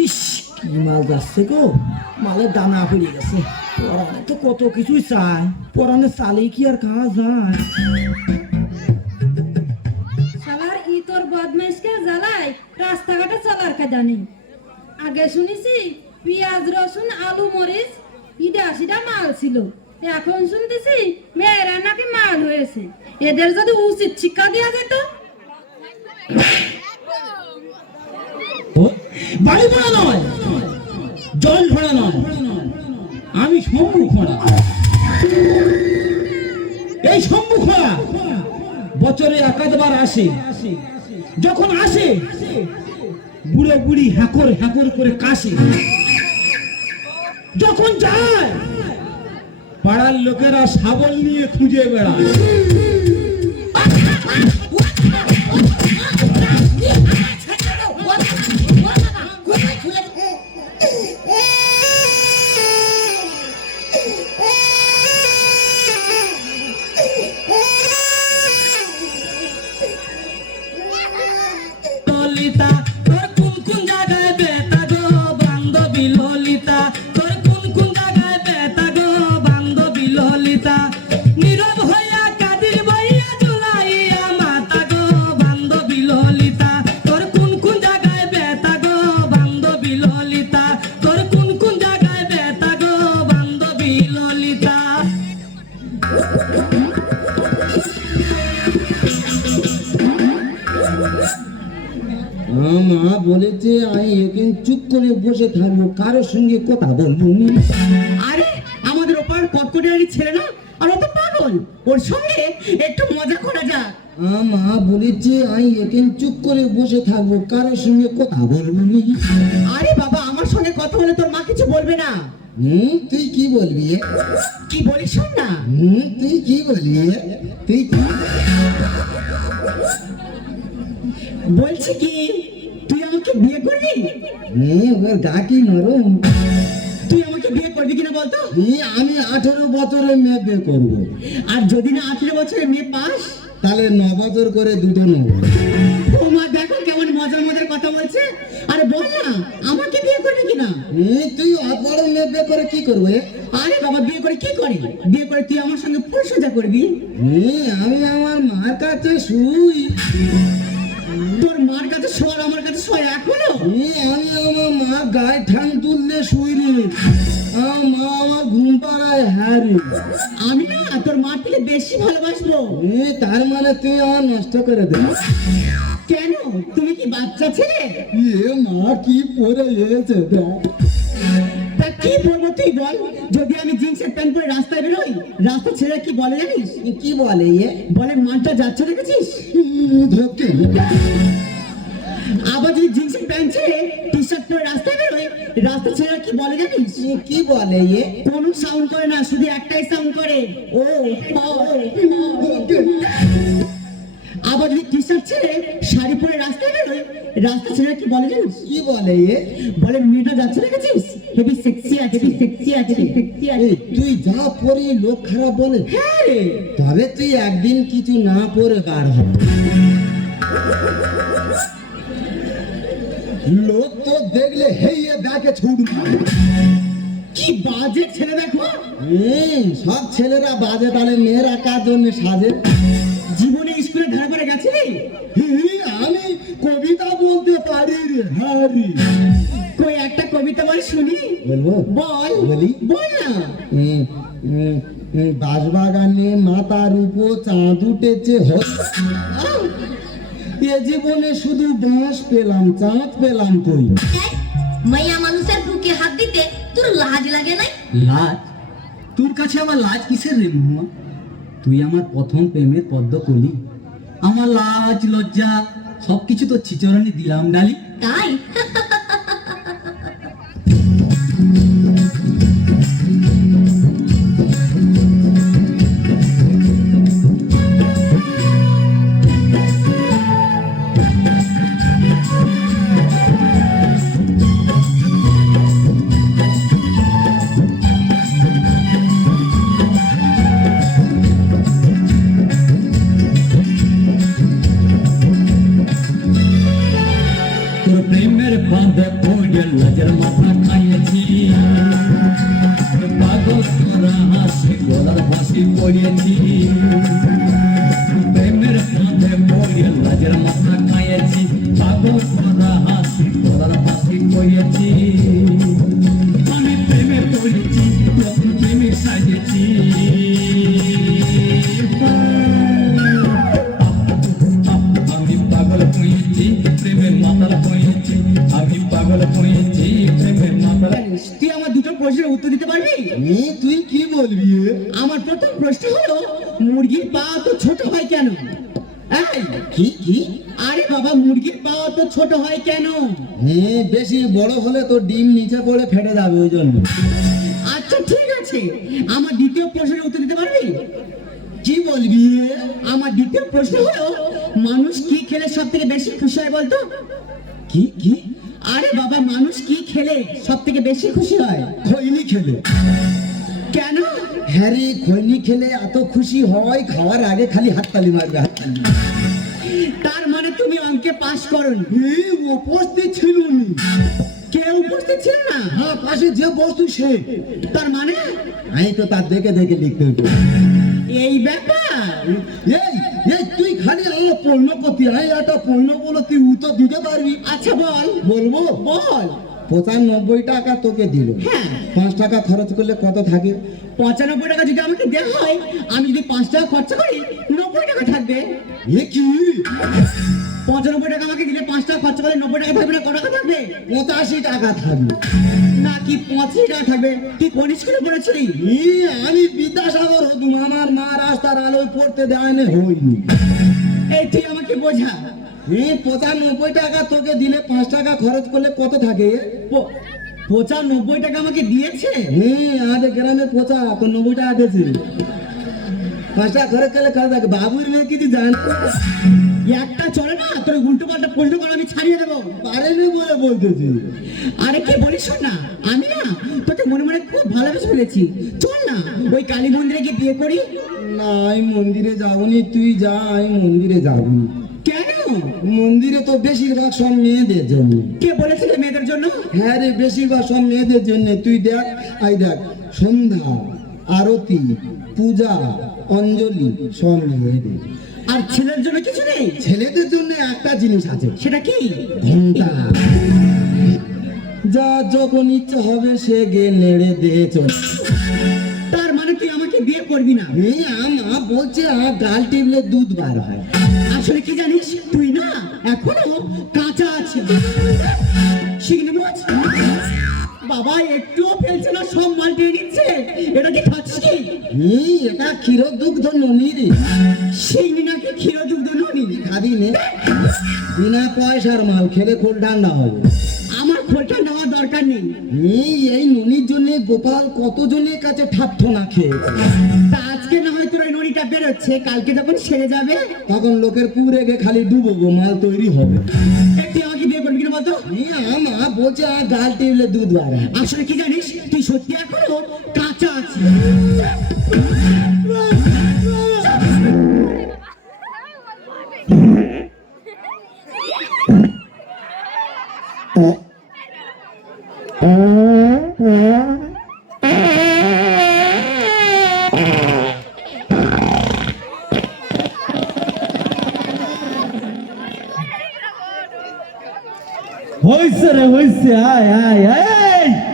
ইস, কি মাল যাচ্ছে গো, মালের দানা পড়ে গেছে। পরানে তো কত কিছুই চায়, পরানে চালে কি আর খাওয়া যায়? শালার ই তোর বদমাইশকে জ্বালায় রাস্তাঘাটে চলার কাজা নেই। আগে শুনেছি পেঁয়াজ রসুন আলু মরিচ ইডা সিডা মাল ছিল, এখন শুনতেছি মেয়েরা নাকি মাল হয়েছে। এদের যদি উচিত শিক্ষা দেওয়া যেত। বাড়ি ভাড়া নয়, জল ভাড়া নয়, আমি শম্ভু খোঁড়া। এই শম্ভু খোঁড়া বছরে একাধবার আসে। যখন আসে বুড়ো বুড়ি হ্যাকর হ্যাকর করে কাশে। যখন যায় পাড়ার লোকেরা শাবল নিয়ে খুঁজে বেড়ায়। ললিতা তোর কোন কোন জায়গায় বেতা গো বান্ধবী ললিতা, তোর কোন কোন জায়গায় বেতা গো বান্ধবী ললিতা, নীরব হইয়া কাদির বইয়া জুলাইয়া মাতা গো বান্ধবী ললিতা, তোর কোন কোন জায়গায় বেতা গো বান্ধবী ললিতা, তোর কোন কোন জায়গায় বেতা গো বান্ধবী ললিতা। মা বলেছে আমি এখানে চুপ করে বসে থাকবো, কারোর সঙ্গে কথা বলবো না। আরে আমাদের ওপার কটকটিয়ারি ছেলে না, আর ও তো পাগল, ওর সঙ্গে একটু মজা করা যাক। মা বলেছে আমি এখানে চুপ করে বসে থাকবো, কারোর সঙ্গে কথা বলবো না। আরে বাবা, আমার সঙ্গে কথা বলে তোর মা কিছু বলবে না। তুই কি বলবি? কি বলিস শোন না। তুই কি বলবি? তুই কি বলছি কি, তুই আমাকে বিয়ে করবি? ওর গা কি নরম। তুই আমাকে বিয়ে করবি কিনা বলতো? আমি 18 বছরে মেয়ে বিয়ে করবো। আর যদি না 18 বছরের মেয়ে পাস, তাহলে 9 বছর করে দুটো নেবো। ও মা দেখো কেমন মজার মজার কথা বলছে। আরে বল না, আমাকে বিয়ে করবি কিনা? তুই অত বড় মেয়ে বিয়ে করে কি করবে? আরে বাবা, বিয়ে করে কি করে? বিয়ে করে তুই আমার সঙ্গে ফুল সোজা করবি। আমি আমার মার কাছে শুই। তোর মার কাছে শোয়ার আমার কাছে শোয় এখনো? আমি আমার মা গায়ে ঠাং তুললে শুই রে। আমার মা আমার ঘুম পাড়ায় হারি। আমি না তোর মার থেকে বেশি ভালোবাসবো। তার মানে তুই আমার নষ্ট করে দে। কেন, তুমি কি বাচ্চা ছেলে? মা কি পরে এসেছে তা কি বলবো তুই বল? যদি আমি জিন্সের প্যান্ট পরে রাস্তায় বেরোই, রাস্তা ছেড়ে কি বলে জানিস? কি বলে? বলে মালটা যাচ্ছে দেখেছিস। ধোকে আবার যদি জিন্সের প্যান্ট ছেড়ে টি শার্ট পরে রাস্তায় বেরোই, রাস্তা ছেড়ে কি বলে জানিস? কি বলে? কোনো সাউন্ড করে না, শুধু একটাই সাউন্ড করে, ও। আবার যদি টি শার্ট ছেড়ে শাড়ি পরে রাস্তায় বেরোই, রাস্তা ছেড়ে কি বলে জানিস? কি বলে? বলে মেয়েটা যাচ্ছে দেখেছিস, হেভি সেক্সি আছে, সেক্সি আছে, সেক্সি আছে। তুই যা পরে লোক খারাপ বলে। হ্যাঁ রে। তবে তুই একদিন কিছু না পরে বার হবে। লোক তো দেখলে হেইয়ে ব্যাকে ছুট মারে। কি বাজে ছেলে দেখো। সব ছেলেরা বাজে, তাহলে মেয়েরা কার জন্য সাজে? জীবনে স্কুলে ধারা করে গেছিলি? আমি কবিতা বলতে পারি রে। হ্যারি কই একটা কবিতা বল শুনি। বলবো? বল। বলি? বল না। বাঁশবাগানে মাথার উপর চাঁদ উঠেছে, এ জীবনে শুধু বাঁশ পেলাম, চাঁদ পেলাম কই। মাইয়া মানুষের বুকে হাত দিতে তোর লাজ লাগে নাই? লাজ? তোর কাছে আমার লাজ কিসের রে মহুয়া? তুই আমার প্রথম প্রেমের পদ্ম কলি। আমার লাজ লজ্জা সবকিছু তো চিচরণে দিলাম ডালি। তাই? প্রেমের লাজের মাথা খাইয়েছি পাগল করা হাসি গলার ফাঁসি পড়িয়েছি প্রেমের ফাঁদে পড়ে লাজের মাথা খাইয়েছি পাগল করা হাসি গলার ফাঁসি পড়িয়েছি আমি প্রেমে পড়েছি নতুন প্রেমে সাজেছি আমি পাগল হয়েছি প্রেমের মাতাল হয়েছি আমি পাগল হয়েছি প্রেমের মাতাল। তুই আমার দুটো প্রশ্নের উত্তর দিতে পারবি? তুই কি বলবি? আমার প্রথম প্রশ্ন হলো মুরগির পা তো ছোট হয় কেন? এই, কি কি? আরে বাবা, মুরগির পা তো ছোট হয় কেন? বেশি বড় হলে তো ডিম নিচে পড়ে ফেটে যাবে ওই জন্য। আচ্ছা ঠিক আছে, আমার দ্বিতীয় প্রশ্নের উত্তর দিতে পারবি? কি বলবি? আমার দ্বিতীয় প্রশ্ন হলো মানুষ কি খেলে সব থেকে বেশি খুশি হয় বলতো? কি কি? আরে বাবা, মানুষ কি খেলে সব থেকে বেশি খুশি হয়? খৈনি খেলে। কেন? হ্যাঁ রে, খৈনি খেলে এত খুশি হয় খাওয়ার আগে খালি হাততালি মারবে, হাততালি। তার মানে তুমি অঙ্কে পাস করনি? উপস্থিত ছিল নি। কেউ উপস্থিত ছিল না? হ্যাঁ, পাশে যে বস্তু সে। তার মানে আমি তো তার দেখে দেখে লিখতে হইব। এই ব্যাপার। এই এই তুই খালি আমার পণ্য প্রতি একটা পণ্য বলো, তুই উত্তর দিতে পারবি? আচ্ছা বল। বলবো? বল। 95 টাকা তোকে দিল, হ্যাঁ। 5 টাকা খরচ করলে কত থাকে? 95 টাকা যদি আমাকে দেওয়া হয়, আমি যদি 5 টাকা খরচা করি 90 টাকা থাকবে। এ কি? 95 টাকা আমাকে দিলে 5 টাকা খরচা করলে 90 টাকা থাকবে না, কত টাকা থাকবে? 85 টাকা থাকবে। নাকি 85 টাকা থাকবে? তুই কোন স্কুলে পড়েছিলি? আমি বিদ্যাসাগর হতুম, আমার মা রাস্তার আলোয় পড়তে দেয় না হইনি। এই তুই আমাকে বোঝা। 95 টাকা তোকে দিলে 5 টাকা খরচ করলে কত থাকে? 95 টাকা আমাকে দিয়েছে। আমাদের গ্রামে 95 তো 90 টাকা দিয়েছে। 5 টাকা খরচ করলে কত থাকে? বাবুর মেয়ে কিছু জানে? একটা চলে না, তোর উল্টো পাল্টা প্রশ্ন করে আমি ছাড়িয়ে দেবো। পারেনি বলে বলতেছি। আরে কি বলিস না, আমি না তোকে মনে মনে খুব ভালোবেসে ফেলেছি। চল না ওই কালী মন্দিরে গিয়ে বিয়ে করি। না, আমি মন্দিরে যাবনি, তুই যা, আমি মন্দিরে যাবনি। কেন? মন্দিরে তো বেশিরভাগ সব মেয়েদের জন্য। কে বলেছিল মেয়েদের জন্য? হ্যাঁ রে, বেশিরভাগ সব মেয়েদের জন্য। তুই দেখ, দেখ, সন্ধ্যা, আরতি, পূজা, অঞ্জলি সব মেয়েদের। আর ছেলের জন্য কিছু নেই? ছেলেদের জন্য একটা জিনিস আছে। সেটা কি? ঘন্টা। যা যখন ইচ্ছা হবে সে গে নেড়ে দিয়ে চল। তার মানে তুই আমাকে বিয়ে করবি না? আমা বলছে গাল টিপলে দুধ বার হয়। আসলে কি জানিস, তুই না এখনো কাঁচা আছে। শিখনি মাছ বাবা একটুও ফেলছে না, সব মাল্টিয়ে নিচ্ছে। এটা কি খাচ্ছিস কি? এটা ক্ষীর দুগ্ধ ননি রে। শিখনি নাকি ক্ষীর দুগ্ধ ননি? খাবি নে, বিনা পয়সার মাল, খেলে খোল ঠান্ডা হবে। আমার খোলটা নেওয়া দরকার নেই। এই ননির জন্য গোপাল কতজনের কাছে ঠাট্ট না খেয়েছে। তা আজকে না হয় তোর ওই ননিটা বেরোচ্ছে, কালকে যখন সেরে যাবে তখন লোকের পুরে গে খালি ডুবো, মাল তৈরি হবে। তুই আমাকে বিয়ে করবি কিনা বলতো? আমা বলছে গাল টিপলে দুধ বার হয়। আসলে কি জানিস, তুই সত্যি এখনো কাঁচা আছিস। হইছে রে, হইছে, আয় আয় আয়।